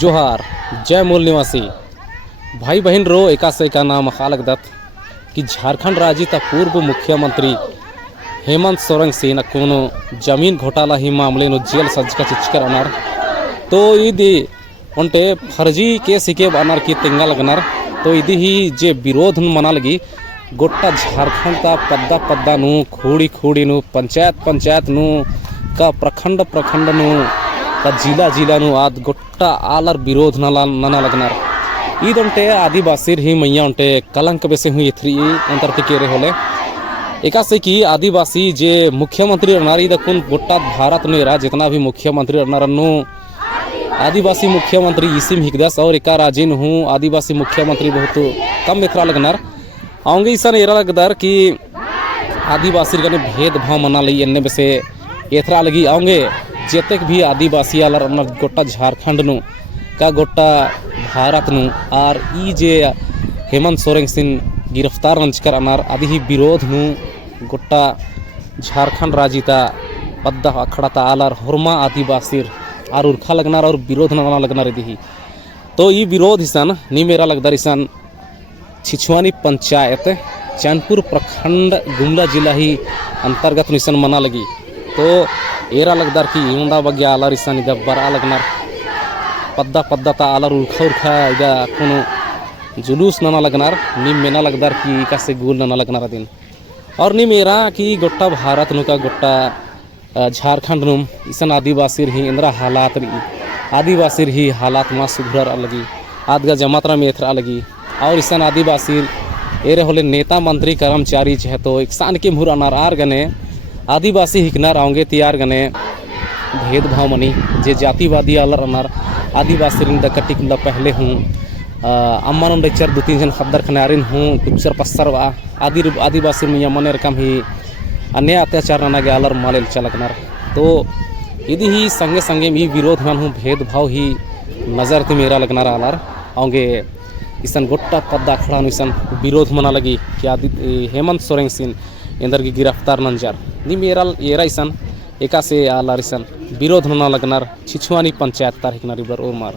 जोहार जय मूल निवासी भाई बहन रो एका से का नाम खालक दत्त कि झारखंड राज्य का पूर्व मुख्यमंत्री हेमंत सोरेन सिंह कोनो जमीन घोटाला ही मामले नो जेल सज का चिचकर अनार तो इदी उनटे फर्जी केस के अनार की तेंगा लगनार तो इदी ही जे विरोध मना लगी गोटा झारखंड का पद्दा पद्दा नु खूड़ी खूड़ी नु पंचायत नु का प्रखंड नु का जिला नु आद गोटा आलर विरोध नना लगनार इदंटे आदिवासी ही मैया उनटे कलंक बेसे हुई थ्री अंतर टिकेरे होले एका से कि आदिवासी जे मुख्यमंत्री अनारी दकुन गोटा भारत में रा जितना भी मुख्यमंत्री अनारनु आदिवासी मुख्यमंत्री इसिम हिकदस और एका राजिन हूँ आदिवासी मुख्यमंत्री बहुत कम मित्रा लगनार आऊँगे ईसा एरा लगदार कि आदिवासी गने भेदभाव मना ली एने बेसे एथरा लगी आऊँगे जेतेक भी आदिवासी आलर गोटा झारखंड नु का गोटा भारत नु और ई जे हेमंत सोरेन सिंह गिरफ्तार नंचकर अनार आदि ही विरोध नु गोटा झारखंड राज्यता पद्दा अखड़ता आलर हुरमा आदिवासी और उर्खा लगनार और विरोध ना लगनार यदि तो ये विरोध हिसान नी मेरा लगदार हिसान छिछुआनी पंचायत चैनपुर प्रखंड गुमला जिला ही अंतर्गत निशान मना लगी तो एरा लगदार कि यूंडा बग्या आलर हिसान इदा बरा लगनार पद्दा ता आलर उर्खा इदा कोनो जुलूस नना लगनार नी मेना लगदार कि का से गोल नना लगनार दिन और नी मेरा कि गोटा भारत नुका गोटा झारखंड नुम इसन आदिवासी ही इंद्रा हालात आदिवासी ही हालात मा सुधर लगी आदगा जमात्रा में एथरा लगी और इसन आदिवासी एरे होले नेता मंत्री कर्मचारी चाहे तो एक सान के मुहर अनार आर गने आदिवासी हिकनार आऊँगे तियार गने भेदभाव मनी जे जातिवादी आलर अनार आदिवासी रिंदा कटिक पहले हूँ अम्मान उन्डेचर 2-3 जन खद्दर खनारिन हूँ कुचर पस्सर आदिवासी में मने रकम ही अन्य अत्याचार नाना के आलर मालेल चलकनार तो यदि ही संगे संगे मी विरोध मन हूँ भेदभाव ही नज़र ते मेरा लगनार आलर आऊँगे इसन गोट्टा पद्दा खड़ा इसन विरोध मना लगी कि आदि हेमंत सोरेन सिंह इंदर की गिरफ्तार नंजर नी मेरा एरा इसन एका से आलर इसन विरोध मना लगनार छिछुआनी पंचायत तार हिकनार इबर और मार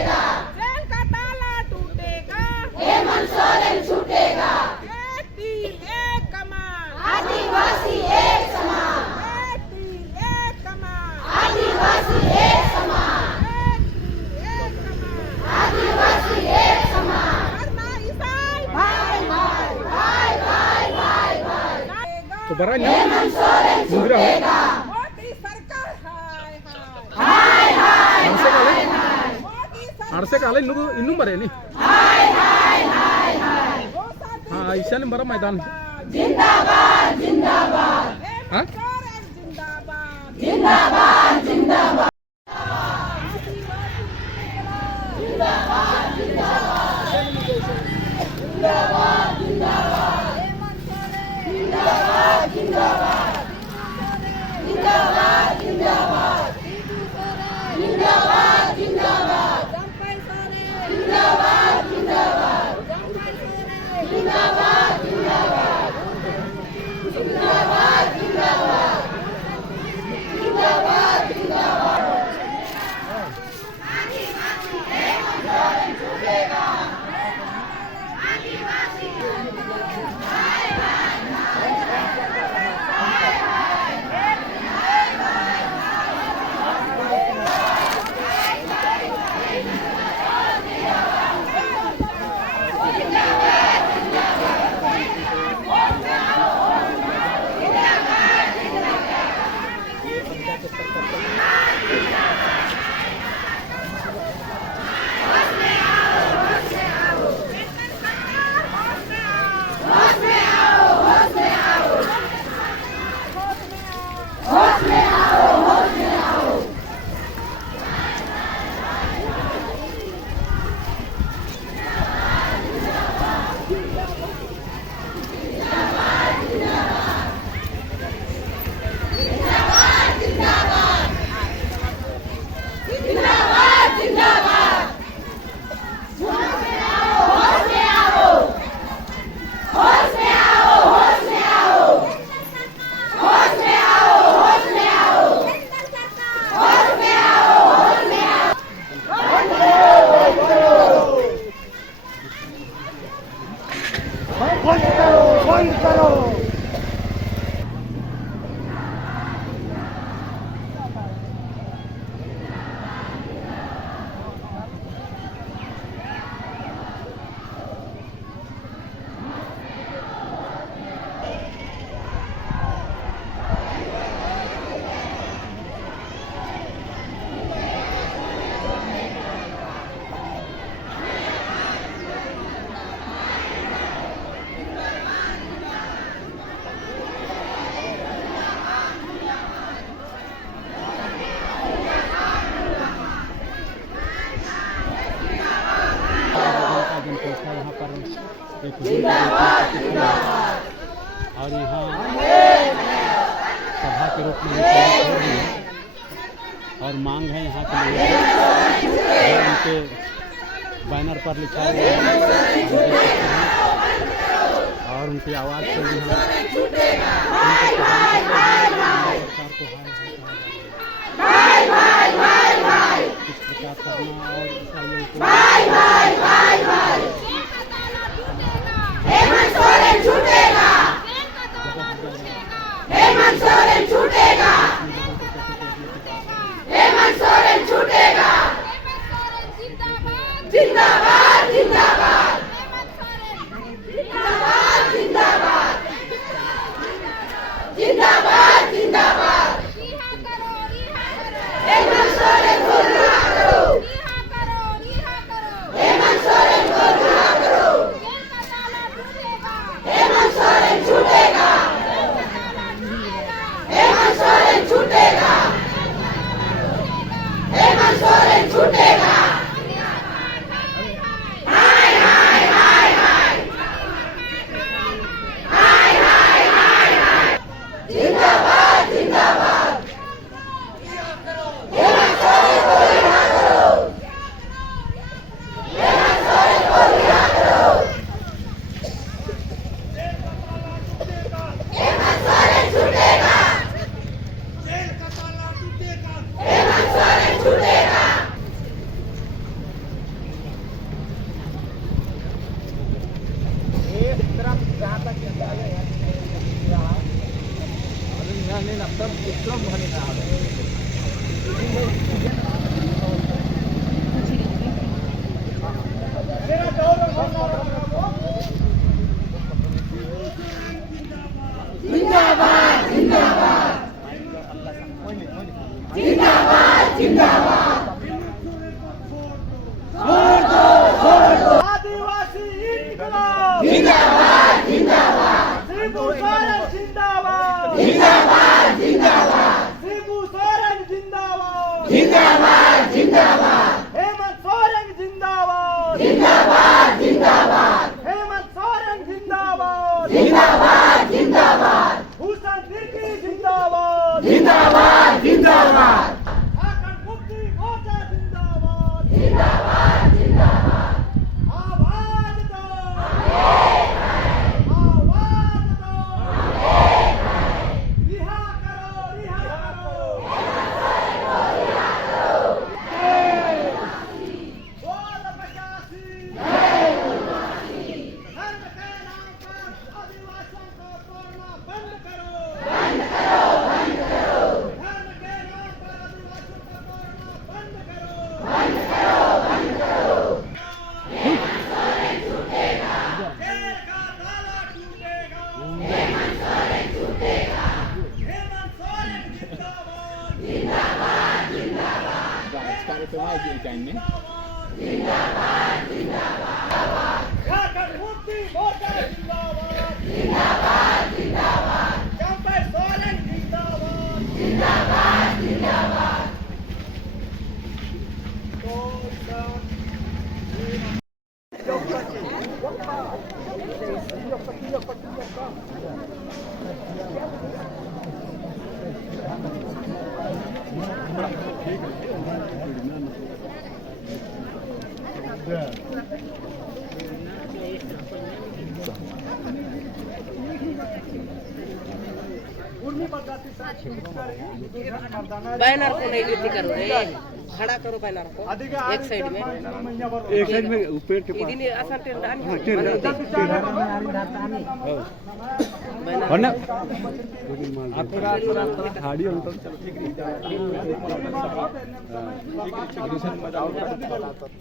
जेल का ताला टूटेगा, हेमंत सोरेन छूटेगा। एक तीर एक कमान, आदिवासी एक समान। एक तीर एक कमान, आदिवासी एक समान। एक तीर एक कमान, आदिवासी एक समान। करना ईसाई भाई भाई भाई भाई भाई भाई। तो बरा हेमंत सोरेन छूटेगा। मोदी सरकार हाय हाय हाय हाय। आरसे काले इन्नू बरे नी ईशान बरा मैदान जिंदाबाद जिंदाबाद हाँ जिंदाबाद जिंदाबाद जिंदाबाद और यहाँ सभा के रूप में और मांग है यहाँ के लिए जो उनके बैनर पर लिखा हुआ है और उनकी आवाज़ से यहाँ सरकार को किस प्रकार करना और ईसाइयों को हेमंत सोरेन छूटेगा, हेमंत सोरेन छूटेगा, हेमंत सोरेन छूटेगा, जिंदाबाद जिंदाबाद, जिंदाबाद जिंदाबाद, जिंदाबाद जिंदाबाद, हेमंत सोरेन को रिहा करो, हेमंत सोरेन को रिहा करो, हेमंत सोरेन छूटेगा, हेमंत सोरेन छूटेगा, हेमंत सोरेन छूटेगा। हाय हाय हाय हाय, हाय हाय हाय हाय, जिंदाबाद जिंदाबाद, हेमंत सोरेन को रिहा करो, हेमंत सोरेन को रिहा करो, हेमंत सोरेन छूटेगा, हेमंत सोरेन छूटेगा। जिंदाबाद जिंदाबाद, जिंदाबाद जिंदाबाद, आदिवासी इनकलाब जिंदाबाद जिंदाबाद, शिबू सोरेन जिंदाबाद, जिंदाबाद जिंदाबाद, शिबू सोरेन जिंदाबाद, जिंदाबाद जिंदाबाद, हेमंत सोरेन जिंदाबाद, जिंदाबाद जिंदाबाद, हेमंत सोरेन जिंदाबाद, जिंदाबाद जिंदाबाद, भूषण तिर्की जिंदाबाद, जिंदाबाद जिंदाबाद, झारखंड मुक्ति मोर्चा जिंदाबाद, जिंदाबाद जिंदाबाद, आवाज दो, आवाज दो, रिहा करो, रिहा करो, बोल बचासी, धर्म के नाम पर आदिवासियों को तोड़ना बंद करो, धर्म के नाम पर आदिवासियों को तोड़ना बंद करो, जेल का ताला टूटेगा, हेमंत सोरेन जिंदाबाद, जिंदाबाद जिंदाबाद, झारखंड मुक्ति मोर्चा जिंदाबाद, जिंदाबाद जिंदाबाद, कैंपर सोरेन जिंदाबाद, जिंदाबाद जिंदाबाद, बैनर को नहीं गिनती करो रे, खड़ा करो बैनर को एक साइड में इदिनी असन टेन दानी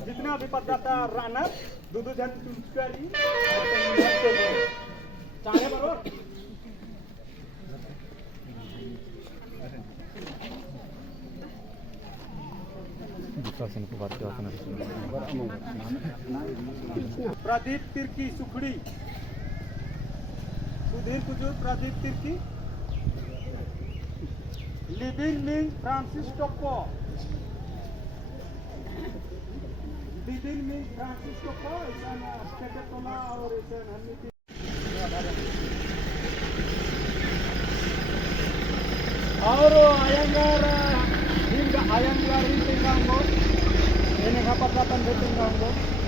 जितना भी पददाता राणा दो जन चुनकारी चाहे बरो प्रदीप तिर्की सुखड़ी, सुधीर कुजूर प्रदीप तिर्की, लिविंग मिंग Francis Toppo, Didin means Francisco Paul, isan Peketola or isan Hamiti. और अयंगार हिंग अयंगार हिंग गांगो, इन्हें का पता तंदे गांगो.